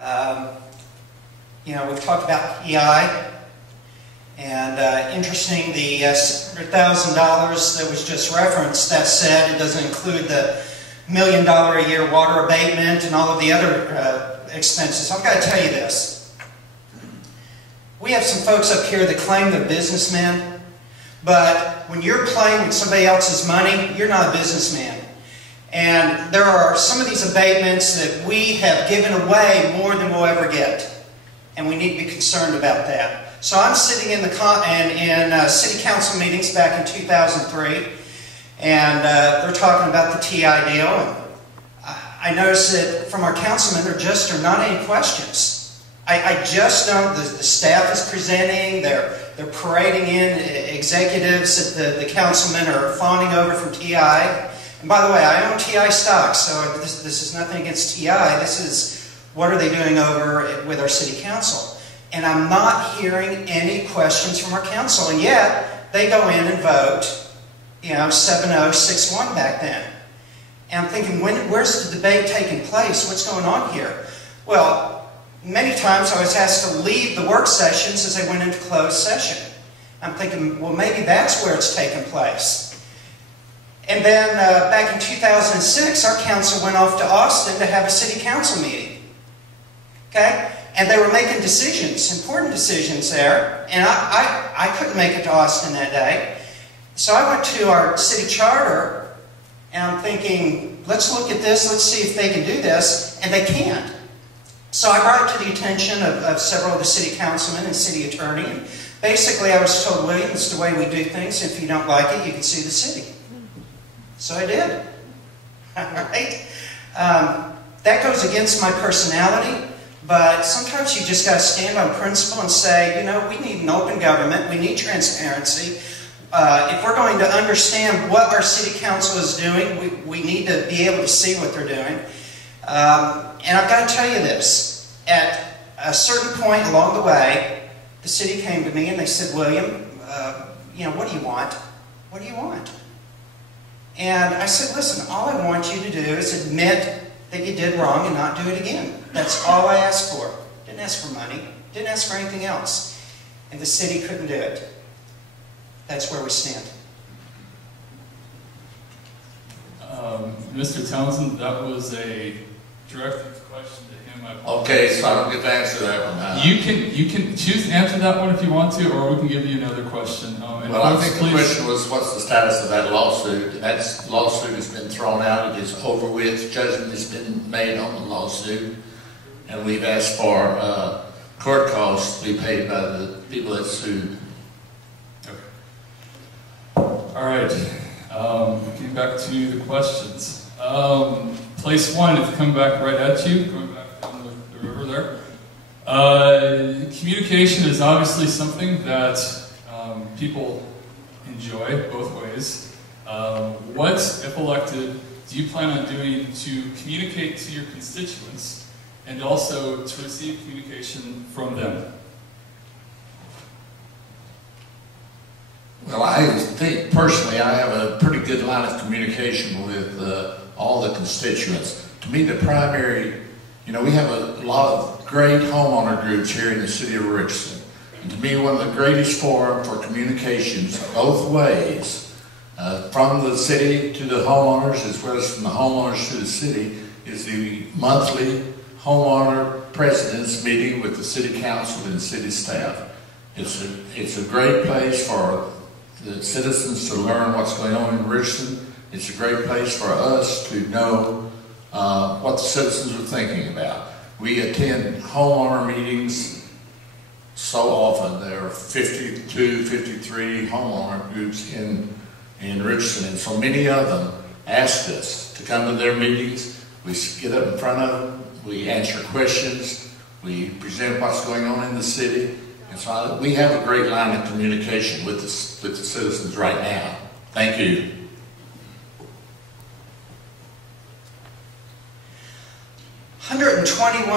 You know, we've talked about PI, and interesting, the $600,000 that was just referenced, that said, it doesn't include the $1 million a year water abatement and all of the other expenses. I've got to tell you this. We have some folks up here that claim they're businessmen, but when you're playing with somebody else's money, you're not a businessman. And there are some of these abatements that we have given away more than we'll ever get. And we need to be concerned about that. So I'm sitting in city council meetings back in 2003, and they're talking about the TI deal. And I noticed that from our councilmen, there just are not any questions. I just don't. The staff is presenting. They're parading in executives that the councilmen are fawning over from TI. And by the way, I own TI stock, so this is nothing against TI. This is what are they doing over with our city council. And I'm not hearing any questions from our council, and yet they go in and vote, you know, 7-0, 6-1 back then. And I'm thinking, where's the debate taking place? What's going on here? Well, many times I was asked to leave the work sessions as I went into closed session. I'm thinking, well, maybe that's where it's taking place. And then back in 2006, our council went off to Austin to have a city council meeting. Okay? And they were making decisions, important decisions there. And I couldn't make it to Austin that day. So I went to our city charter, and I'm thinking, let's look at this, let's see if they can do this. And they can't. So I brought it to the attention of several of the city councilmen and city attorney. And basically I was told, William, it's the way we do things. If you don't like it, you can sue the city. So I did. Right? That goes against my personality. But sometimes you just got to stand on principle and say, you know, we need an open government. We need transparency. If we're going to understand what our city council is doing, we need to be able to see what they're doing. And I've got to tell you this. At a certain point along the way, the city came to me and they said, William, you know, what do you want? What do you want? And I said, listen, all I want you to do is admit that you did wrong and not do it again. That's all I asked for. Didn't ask for money. Didn't ask for anything else. And the city couldn't do it. That's where we stand. Mr. Townsend, that was a direct question to him. Okay, so I don't get to answer that one now. You can choose to answer that one if you want to, or we can give you another question. Well, I think the question was, what's the status of that lawsuit? And that lawsuit has been thrown out. It is over with. Judgment has been made on the lawsuit. And we've asked for court costs to be paid by the people that sued. Okay. All right. Getting back to the questions. Place one, if coming back right at you, going back down the river there. Communication is obviously something that people enjoy both ways. What, if elected, do you plan on doing to communicate to your constituents and also to receive communication from them? Well, I think personally I have a pretty good line of communication with all the constituents. To me, the primary, you know, we have a lot of great homeowner groups here in the city of Richardson. And to me, one of the greatest forums for communications both ways, from the city to the homeowners as well as from the homeowners to the city, is the monthly homeowner presidents meeting with the city council and city staff. It's a great place for the citizens to learn what's going on in Richardson. It's a great place for us to know what the citizens are thinking about. We attend homeowner meetings so often. There are 52, 53 homeowner groups in Richardson, and so many of them ask us to come to their meetings. We get up in front of them, we answer questions, we present what's going on in the city, and so we have a great line of communication with the citizens right now. Thank you. 121